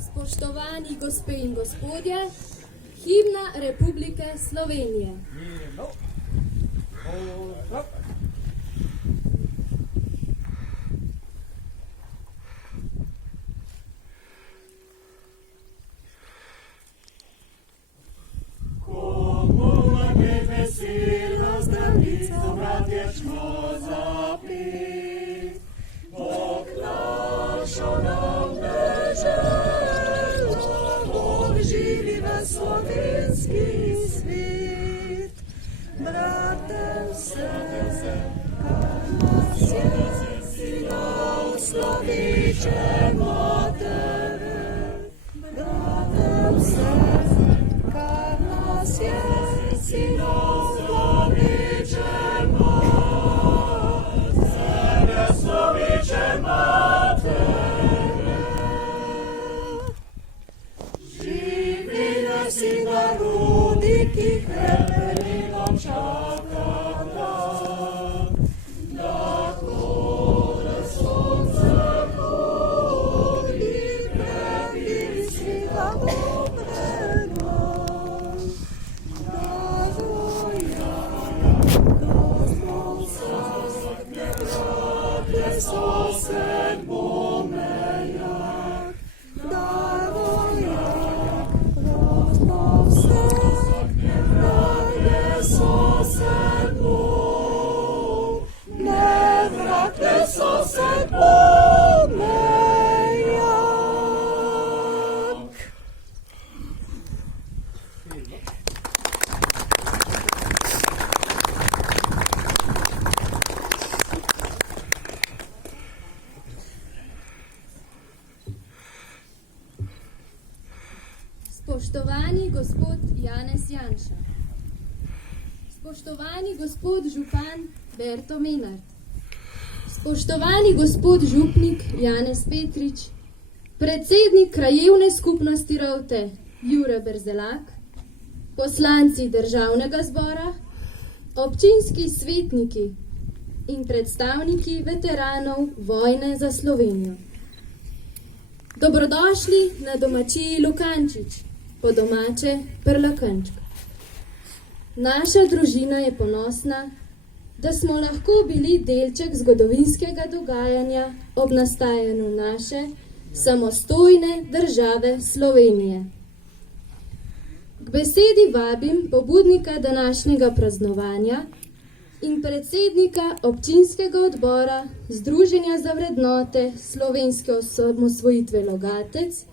Spoštovani gospe in gospodje, himna Republike Slovenije. Slovenski svet, bratem se, kar nas je, sinov slovičemo tebe. Bratem se, kar nas je, sinov slovičemo tebe, slovičemo tebe. Si narodi, ki hrepenom čakata, da kore sonce kogli prebili sveta obrena. Da dojaja, Gospod sakne, brate, sosed bomejak. Da dojaja, sosed bomejak. Spoštovani gospod Janez Janša, spoštovani gospod župan Berto Menard, spoštovani gospod župnik Janez Petrič, predsednik krajevne skupnosti Rovte Jure Berzelak, poslanci državnega zbora, občinski svetniki in predstavniki veteranov vojne za Slovenijo. Dobrodošli na domačiji Lukančič, po domače Prlakančk. Naša družina je ponosna, da smo lahko bili delček zgodovinskega dogajanja ob nastajanju naše samostojne države Slovenije. K besedi vabim pobudnika današnjega praznovanja in predsednika občinskega odbora Združenja za vrednote slovenske osamosvojitve Logatec,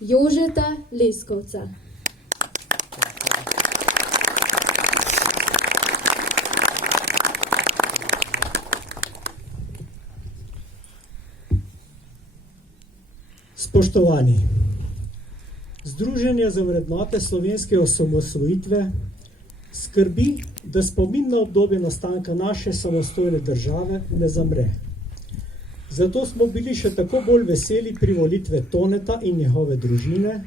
Jožeta Leskovca. Spoštovani, Združenje za vrednote slovenske osamosvojitve skrbi, da spomin na obdobje nastanka naše samostojne države ne zamre. Zato smo bili še tako bolj veseli privolitve Toneta in njegove družine,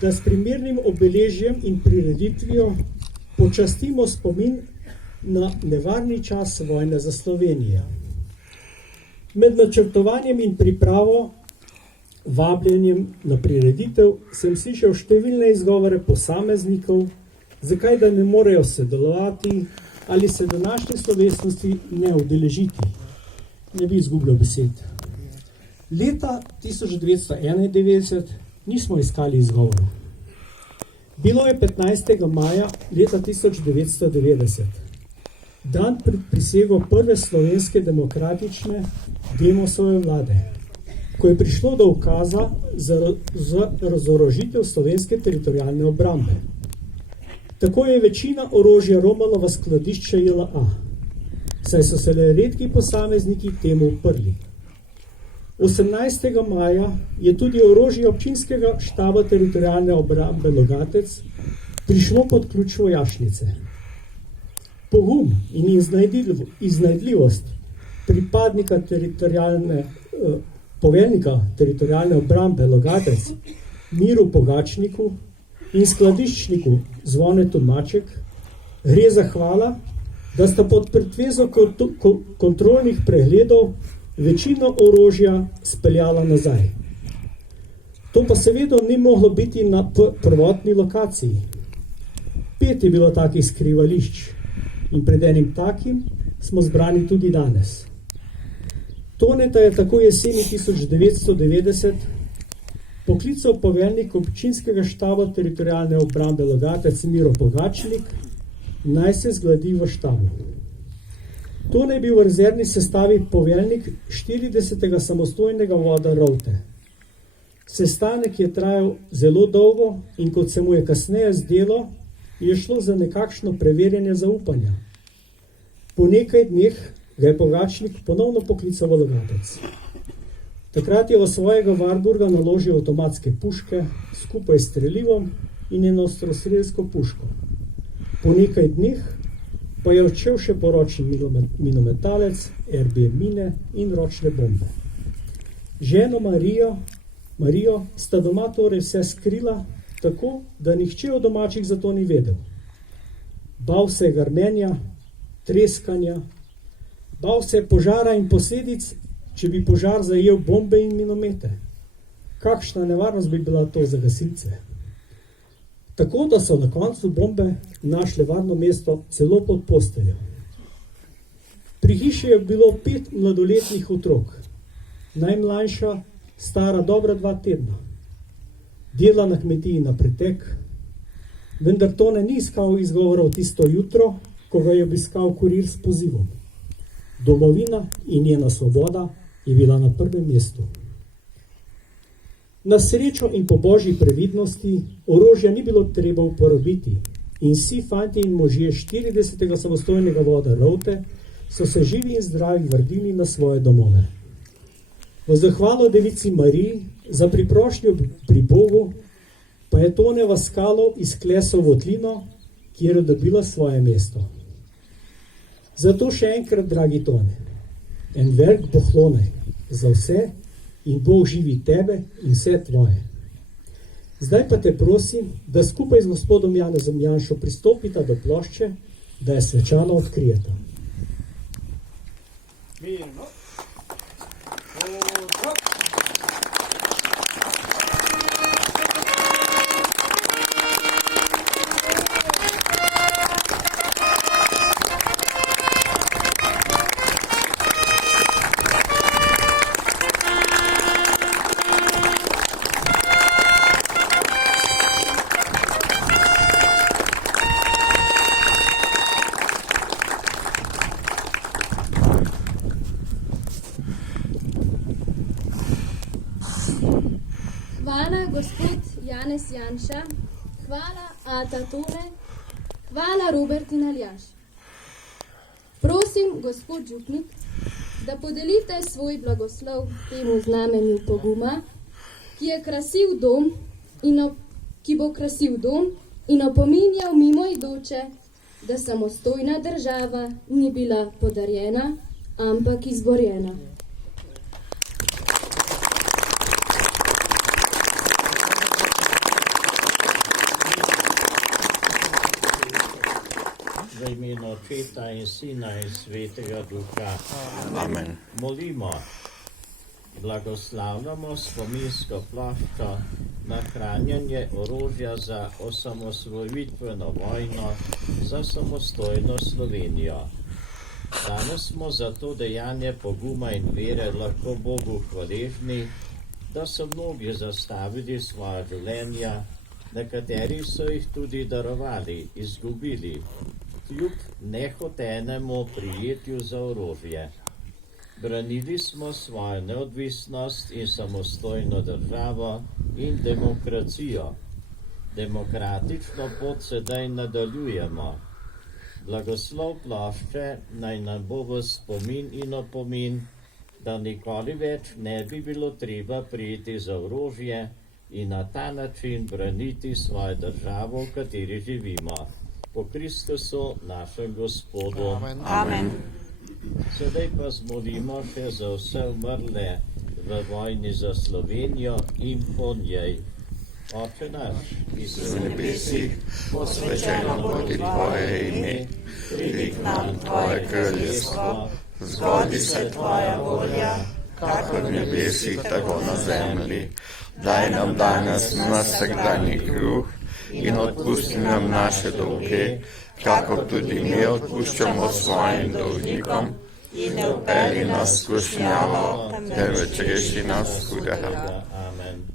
da s primernim obeležjem in prireditvijo počastimo spomin na nevarni čas vojne za Slovenijo. Med načrtovanjem in pripravo vabljenjem na prireditev sem slišal številne izgovore posameznikov, zakaj da ne morejo sodelovati ali se današnje slovesnosti ne udeležiti. Ne bi izgubljal besed. Leta 1991 nismo iskali izgovorov. Bilo je 15. maja leta 1990, dan pred prisego prve slovenske demokratične Demosove vlade, ko je prišlo do ukaza za razorožitev slovenske teritorialne obrambe. Tako je večina orožja romala v skladišče JLA, saj so se le redki posamezniki temu uprli. 18. maja je tudi orožje občinskega štaba teritorialne obrambe Logatec prišlo pod ključ vojašnice. Pogum in iznajdljivost pripadnika poveljnika teritorialne obrambe Logatec Miru Pogačniku in skladiščniku Zvonetu Maček gre zahvala, da sta pod pretvezo kontrolnih pregledov večino orožja speljala nazaj. To pa seveda ni moglo biti na prvotni lokaciji. 5 je bilo takih skrivališč in pred enim takim smo zbrani tudi danes. Toneta je tako jeseni 1990 poklical poveljnik občinskega štaba teritorijalne obrambe Logatec Miro Pogačnik, naj se zgladi v štabu. Tone je bil v rezervni sestavi poveljnik 40. samostojnega voda Rovte. Sestanek je trajal zelo dolgo in kot se mu je kasneje zdelo, je šlo za nekakšno preverjanje zaupanja. Po nekaj dneh ga je Pogačnik ponovno poklical v Logatec. Takrat je v svojega Warburga naložil avtomatske puške skupaj s strelivom in eno ostrostrelsko puško. Po nekaj dneh pa je odšel še poročni minometalec, RB mine in ročne bombe. Ženo Marijo sta doma torej vse skrila, tako da nihče od domačih za to ni vedel. Bal se je grmenja, treskanja, bal se je požara in posledic, če bi požar zajel bombe in minomete. Kakšna nevarnost bi bila to za gasilce? Tako da so na koncu bombe našle varno mesto celo pod posteljo. Pri hiši je bilo 5 mladoletnih otrok, najmlajša stara dobra 2 tedna. Dela na kmetiji na pretek, vendar Tone ni iskal izgovorov tisto jutro, ko ga je obiskal kurir s pozivom. Domovina in njena svoboda je bila na prvem mestu. Na srečo in po božji previdnosti orožja ni bilo treba uporabiti in vsi fanti in možje 40. samostojnega voda Rovte so se živi in zdravi vrnili na svoje domove. V zahvalo devici Mariji za priprošnjo pri Bogu pa je Tone v skalo izklesal votlino, kjer je dobila svoje mesto. Zato še enkrat, dragi Tone, en velik pohlonaj za vse in Bog živi tebe in vse tvoje. Zdaj pa te prosim, da skupaj z gospodom Janezom Janšo pristopita do plošče, da je svečano odkrijeta. Mirno. Hvala, gospod Janez Janša, hvala, ata Tone, hvala, Robert in Aljaž. Prosim, gospod župnik, da podelite svoj blagoslov temu znamenju poguma, ki bo krasil dom in opominjal mimoidoče, da samostojna država ni bila podarjena, ampak izborjena. V imenu Očeta in Sina in Svetega Duha. Amen. Molimo, blagoslavljamo spominsko ploščo na hranjenje orožja za osamosvojitveno vojno za samostojno Slovenijo. Danes smo za to dejanje poguma in vere lahko Bogu hvaležni, da so mnogi zastavili svoja življenja, nekateri so jih tudi darovali, izgubili, kljub nehotenemu prijetju za orožje. Branili smo svojo neodvisnost in samostojno državo in demokracijo. Demokratično pot sedaj nadaljujemo. Blagoslov plošče naj nam bo v spomin in opomin, da nikoli več ne bi bilo treba prijeti za orožje in na ta način braniti svojo državo, v kateri živimo. Po Kristusu, našem Gospodu. Amen. Amen. Sedaj pa zmolimo še za vse umrle v vojni za Slovenijo in po njej. Oče naš, ki si v nebesih, posvečeno bodi tvoje ime, pridi k nam tvoje kraljestvo, zgodi se tvoja volja, kako v nebesih, tako na zemlji. Daj nam danes naš vsakdanji kruh in odpusti nam naše dolge, kako tudi mi odpuščamo svojim dolžnikom. In ne vpelji nas v skušnjavo, temveč reši nas hudega. Amen.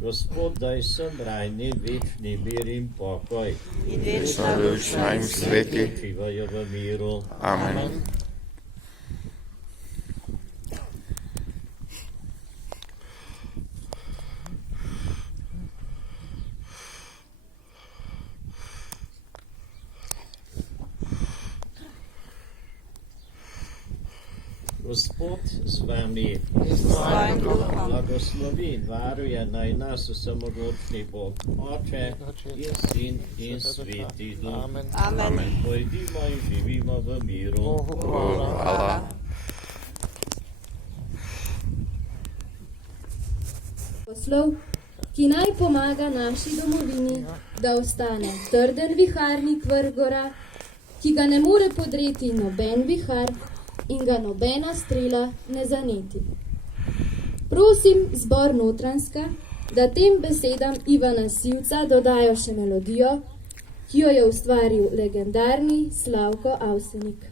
Gospod, daj sem rajni, večni mir in pokoj. In večna lučna in sveti. Počivajo v miru. Amen. Gospod z vami, blagoslovi in varuje naj nas vsemogočni Bog, Oče in Sin in Sveti Duh. Amen. Pojdimo in živimo v miru. Hvala. Poslov, ki naj pomaga naši domovini, da ostane trden viharnik vrh gora, ki ga ne more podreti noben vihar in ga nobena strela ne zaneti. Prosim zbor Notranjska, da tem besedam Ivana Sivca dodajo še melodijo, ki jo je ustvaril legendarni Slavko Avsenik.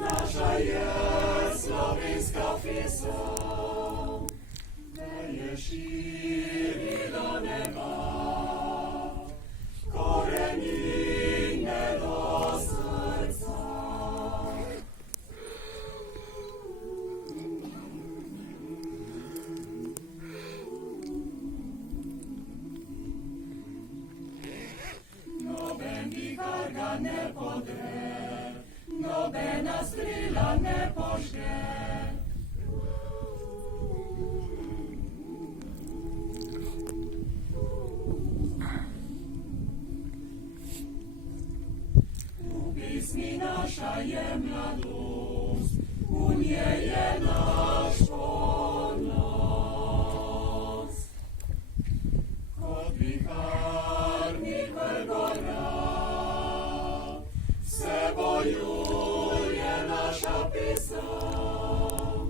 Naša je slovenska pesem, je širi do neba, korenine do srca. Noben vihar ga ne podre, nobena strela ne požge. Pismi naša je mladost, v njej je naš ponos. Kot viharnik vrh gora, se bojuje naša pesem.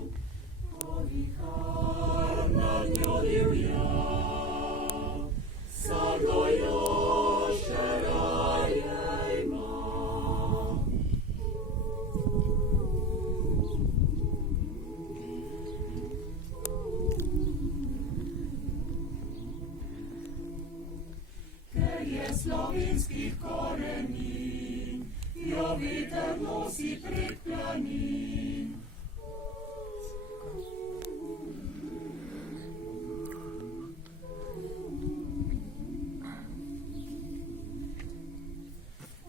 Ko vihar nad njo divja, vsakdo jo še raje ima. Slovenskih korenin, jo veter nosi prek planin.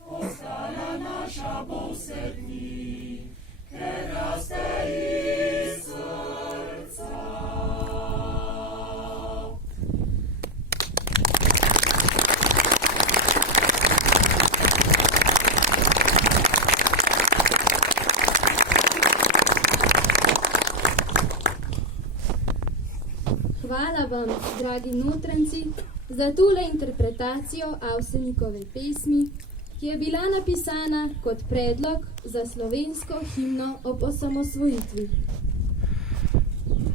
Ostala naša bo vse dni, ker raste iz srca. Hvala vam, dragi Notranjci, za tule interpretacijo Avsenikove pesmi, ki je bila napisana kot predlog za slovensko himno ob osamosvojitvi.